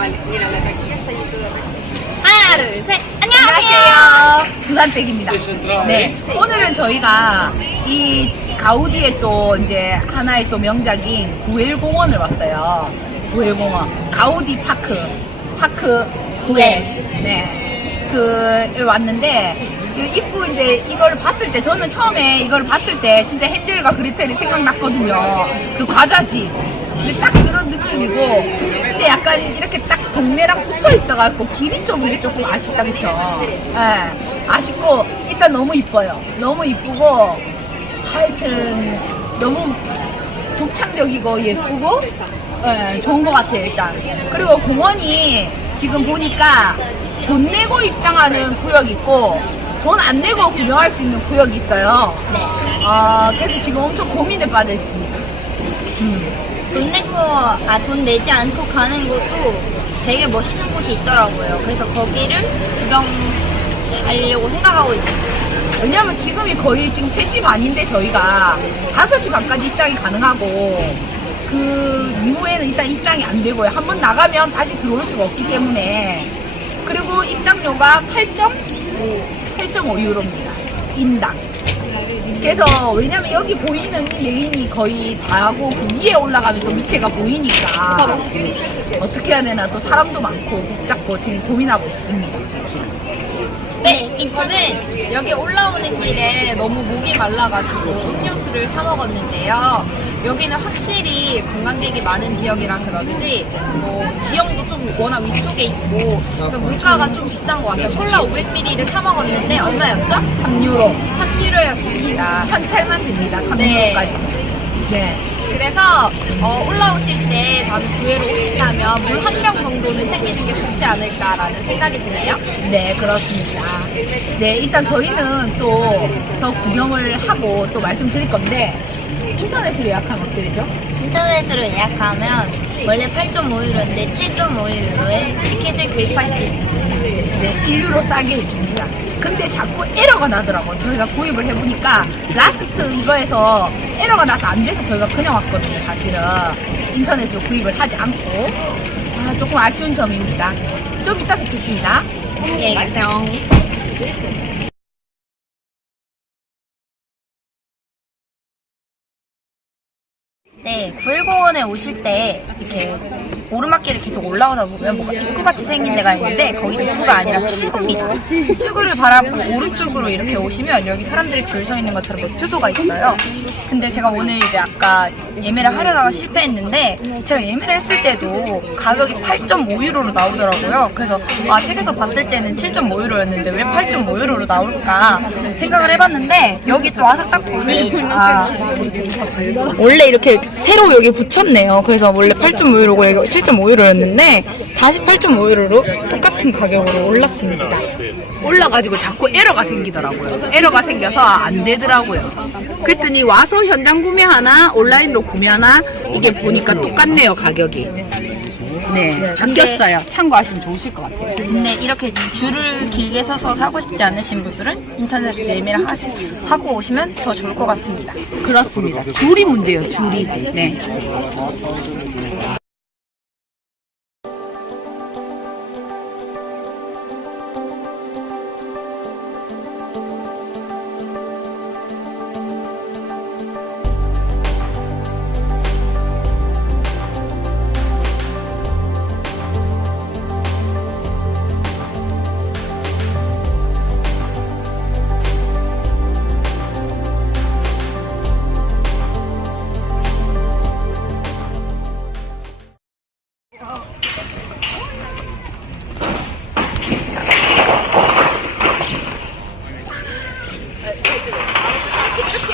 하나, 아, 둘, 셋. 안녕하세요. 부산댁입니다. 네. 네. 오늘은 저희가 이 가우디의 또 이제 하나의 또 명작인 구엘공원을 왔어요. 구엘공원. 가우디 파크. 파크 구엘. 네. 그, 왔는데, 입구 이제 이걸 봤을 때 저는 처음에 이걸 봤을 때 진짜 헨젤과 그리텔이 생각났거든요. 그 과자집. 딱 그런 느낌이고 근데 약간 이렇게 딱 동네랑 붙어 있어갖고 길이 좀 이게 조금 아쉽다, 그쵸? 예. 아쉽고, 일단 너무 이뻐요. 너무 이쁘고, 하여튼, 너무 독창적이고 예쁘고, 예, 좋은 것 같아요, 일단. 그리고 공원이 지금 보니까 돈 내고 입장하는 구역이 있고, 돈 안 내고 구경할 수 있는 구역이 있어요. 어, 그래서 지금 엄청 고민에 빠져 있습니다. 음. 돈 내고, 아, 돈 내지 않고 가는 곳도 되게 멋있는 곳이 있더라고요. 그래서 거기를 구경하려고 생각하고 있습니다. 왜냐면 지금이 거의 지금 3시 반인데 저희가 5시 반까지 입장이 가능하고 그 이후에는 일단 입장이 안 되고요. 한 번 나가면 다시 들어올 수가 없기 때문에 그리고 입장료가 8.5 8.5유로입니다. 인당. 그래서 왜냐면 여기 보이는 이 메인이 거의 다 하고 그 위에 올라가면 또 밑에가 보이니까 어떻게 해야 되나 또 사람도 많고 복잡고 지금 고민하고 있습니다. 네, 저는 여기 올라오는 길에 너무 목이 말라가지고 음료수를 사 먹었는데요. 여기는 확실히 관광객이 많은 지역이라 그런지 뭐 지형도 좀 워낙 위쪽에 있고 그래서 물가가 좀 비싼 것 같아요. 콜라 500ml를 사 먹었는데 얼마였죠? 3유로. 3유로였습니다. 현찰만 됩니다. 네. 3유로까지. 네. 그래서 어, 올라오실 때 다음에 구회로 오신다면 물 한 병 정도는 챙기는 게 좋지 않을까라는 생각이 드네요. 네, 그렇습니다. 네, 일단 저희는 또 더 구경을 하고 또 말씀드릴 건데 인터넷으로 예약하면 어떻게 되죠? 인터넷으로 예약하면 원래 8.5유로인데 7.5유로에 티켓을 구입할 수 있습니다. 네, 1유로 싸게 해줍니다. 근데 자꾸 에러가 나더라고요. 저희가 구입을 해보니까 라스트 이거에서 에러가 나서 안 돼서 저희가 그냥 왔거든요. 사실은 인터넷으로 구입을 하지 않고 아, 조금 아쉬운 점입니다. 좀 이따 뵙겠습니다. 예, 안녕. 네, 구일공원에 오실 때 이렇게 오르막길을 계속 올라오다 보면 뭔가 입구같이 생긴 데가 있는데 거기 입구가 아니라 출구입니다. 출구를 바라보고 오른쪽으로 이렇게 오시면 여기 사람들이 줄 서 있는 것처럼 뭐 표소가 있어요. 근데 제가 오늘 이제 아까 예매를 하려다가 실패했는데 제가 예매를 했을 때도 가격이 8.5유로로 나오더라고요. 그래서 아 책에서 봤을 때는 7.5유로였는데 왜 8.5유로로 나올까 생각을 해봤는데 여기 또 와서 딱 보니 아 원래 이렇게 새로 여기 붙였네요. 그래서 원래 8.5유로고 여기 7.5유로였는데 다시 8.5유로로 똑같은 가격으로 올랐습니다. 올라가지고 자꾸 에러가 생기더라고요. 에러가 생겨서 안 되더라고요. 그랬더니 와서 현장 구매하나 온라인으로 구매하나 이게 보니까 똑같네요 가격이. 네, 바뀌었어요. 참고하시면 좋으실 것 같아요. 근데 이렇게 줄을 길게 서서 사고 싶지 않으신 분들은 인터넷 예매를 하시, 하고 오시면 더 좋을 것 같습니다. 그렇습니다. 줄이 문제예요. 줄이. 네.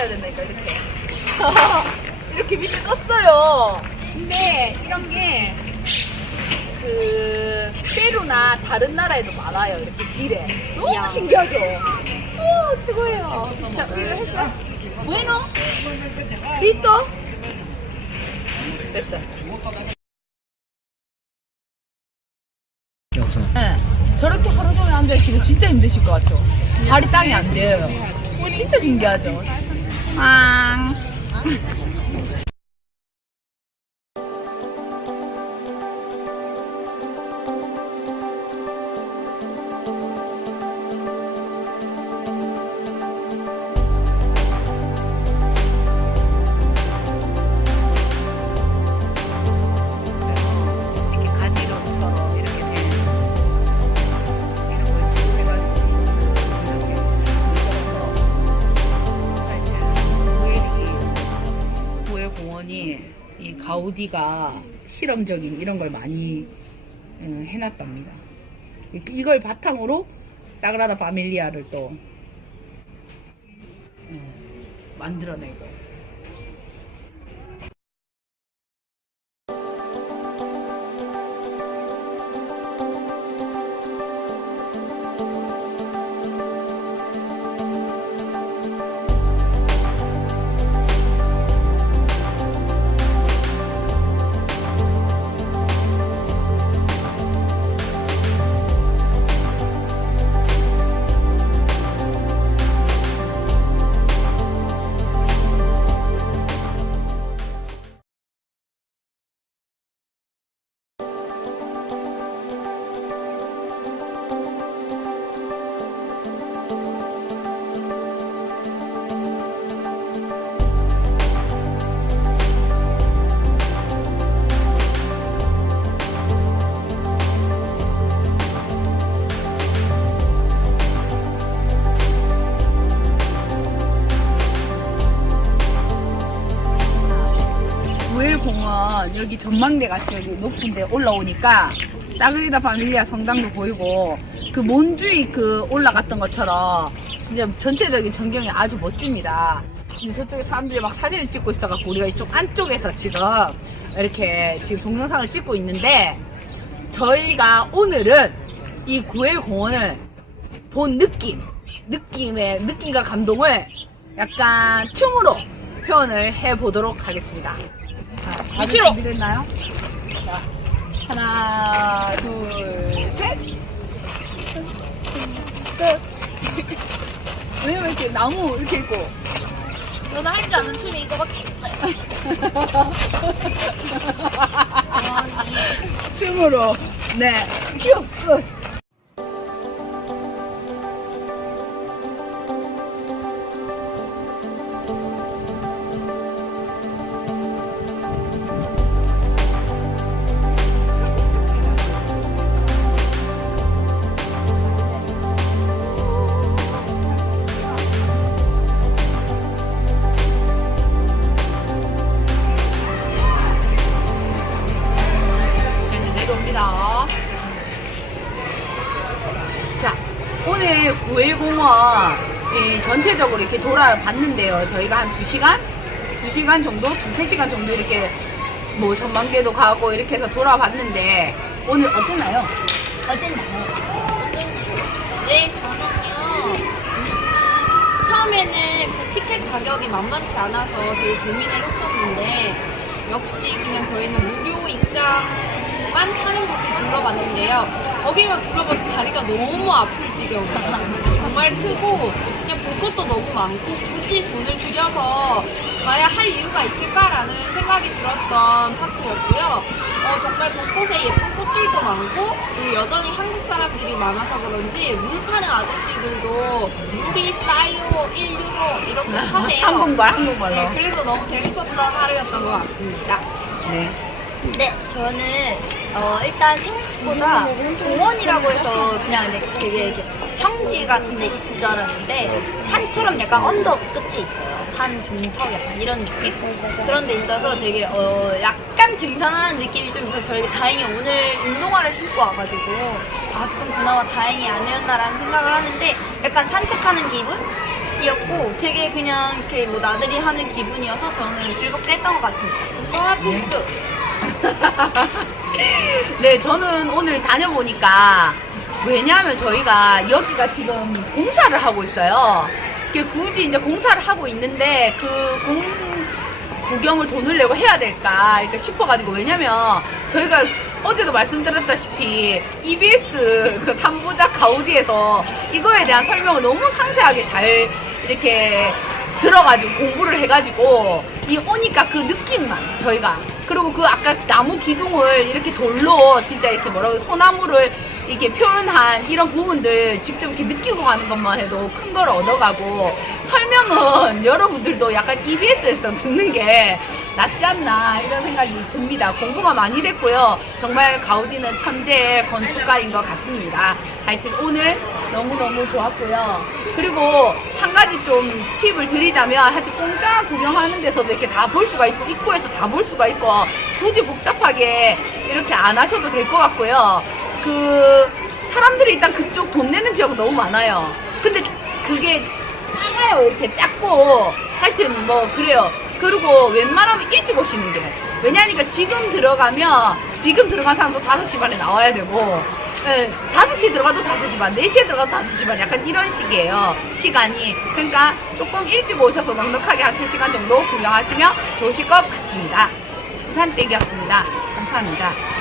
해야 된다니까 이렇게. 이렇게 밑에 떴어요. 근데 이런 게 그 페루나 다른 나라에도 많아요. 이렇게 길에. 너무 신기하죠? 오 최고예요. 자, 우리를 했어. bueno. listo. 됐어. 네. 저렇게 하루 종일 앉아있기도 진짜 힘드실 것 같죠? 발이 땅이 안 돼요. 오, 진짜 신기하죠? 아. 가우디가 실험적인 이런 걸 많이 어, 해놨답니다. 이- 이걸 바탕으로 사그라다 파밀리아를 또 어, 만들어내고 공원 여기 전망대 같이 여기 높은데 올라오니까 사그리다 파밀리아 성당도 보이고 그 몬주이 그 올라갔던 것처럼 진짜 전체적인 전경이 아주 멋집니다. 근데 저쪽에 사람들이 막 사진을 찍고 있어갖고 우리가 이쪽 안쪽에서 지금 이렇게 지금 동영상을 찍고 있는데 저희가 오늘은 이 구엘 공원을 본 느낌, 느낌의 느낌과 감동을 약간 춤으로 표현을 해보도록 하겠습니다. 자, 다들 위치로! 준비됐나요? 자, 하나, 둘, 셋. 끝. 왜냐면 이렇게 나무 이렇게 있고 저는 할 줄 아는 춤이 이거밖에 없어요. 춤으로 네 큐! 끝. 9일공원 예, 전체적으로 이렇게 돌아봤는데요. 저희가 한 2시간? 2시간 정도? 2, 3시간 정도 이렇게 뭐 전망대도 가고 이렇게 해서 돌아봤는데 오늘 어땠나요? 어땠나요? 네, 저는요. 음, 처음에는 그 티켓 가격이 만만치 않아서 되게 고민을 했었는데 역시 그냥 저희는 무료 입장만 하는 곳을 둘러봤는데요. 거기만 둘러봐도 다리가 너무 아플 지경이에요. 정말 크고 그냥 볼 것도 너무 많고 굳이 돈을 들여서 가야 할 이유가 있을까라는 생각이 들었던 파크였고요. 어, 정말 곳곳에 예쁜 꽃들도 많고 그리고 여전히 한국 사람들이 많아서 그런지 물 파는 아저씨들도 물이 싸요 1유로 이렇게 하세요. 한국말, 한국말로. 네, 그래서 너무 재밌었던 하루였던 것 같습니다. 네. 네, 저는 어, 일단 생각보다 공원이라고 해서 그냥 되게 이렇게 평지 같은 데 있을 줄 알았는데 산처럼 약간 언덕 끝에 있어요. 산 중턱 약간 이런 느낌? 그런 데 있어서 되게 어, 약간 등산하는 느낌이 좀 있어서 저희가 다행히 오늘 운동화를 신고 와가지고 아, 좀 그나마 다행이 아니었나라는 생각을 하는데 약간 산책하는 기분? 이었고 되게 그냥 이렇게 뭐 나들이 하는 기분이어서 저는 즐겁게 했던 것 같습니다. 운동화 필수! 네, 저는 오늘 다녀보니까 왜냐하면 저희가 여기가 지금 공사를 하고 있어요. 그 굳이 이제 공사를 하고 있는데 그 공, 구경을 돈을 내고 해야 될까 그러니까 싶어가지고 왜냐면 저희가 어제도 말씀드렸다시피 EBS 그 3부작 가우디에서 이거에 대한 설명을 너무 상세하게 잘 이렇게 들어가지고 공부를 해가지고 이 오니까 그 느낌만 저희가 그리고 그 아까 나무 기둥을 이렇게 돌로 진짜 이렇게 뭐라고 소나무를 이렇게 표현한 이런 부분들 직접 이렇게 느끼고 가는 것만 해도 큰 걸 얻어가고 설명은 여러분들도 약간 EBS에서 듣는 게 낫지 않나 이런 생각이 듭니다. 공부가 많이 됐고요. 정말 가우디는 천재 건축가인 것 같습니다. 하여튼 오늘 너무너무 좋았고요. 그리고 한 가지 좀 팁을 드리자면 하여튼 공짜 구경하는 데서도 이렇게 다 볼 수가 있고 입구에서 다 볼 수가 있고 굳이 복잡하게 이렇게 안 하셔도 될 것 같고요. 그 사람들이 일단 그쪽 돈 내는 지역은 너무 많아요. 근데 그게 작아요. 이렇게 작고 하여튼 뭐 그래요. 그리고 웬만하면 일찍 오시는 게 왜냐니까 지금 들어가면 지금 들어간 사람도 5시 반에 나와야 되고 예, 5시에 들어가도 5시 반, 4시에 들어가도 5시 반 약간 이런 식이에요. 시간이. 그러니까 조금 일찍 오셔서 넉넉하게 한 3시간 정도 구경하시면 좋으실 것 같습니다. 부산댁이었습니다. 감사합니다.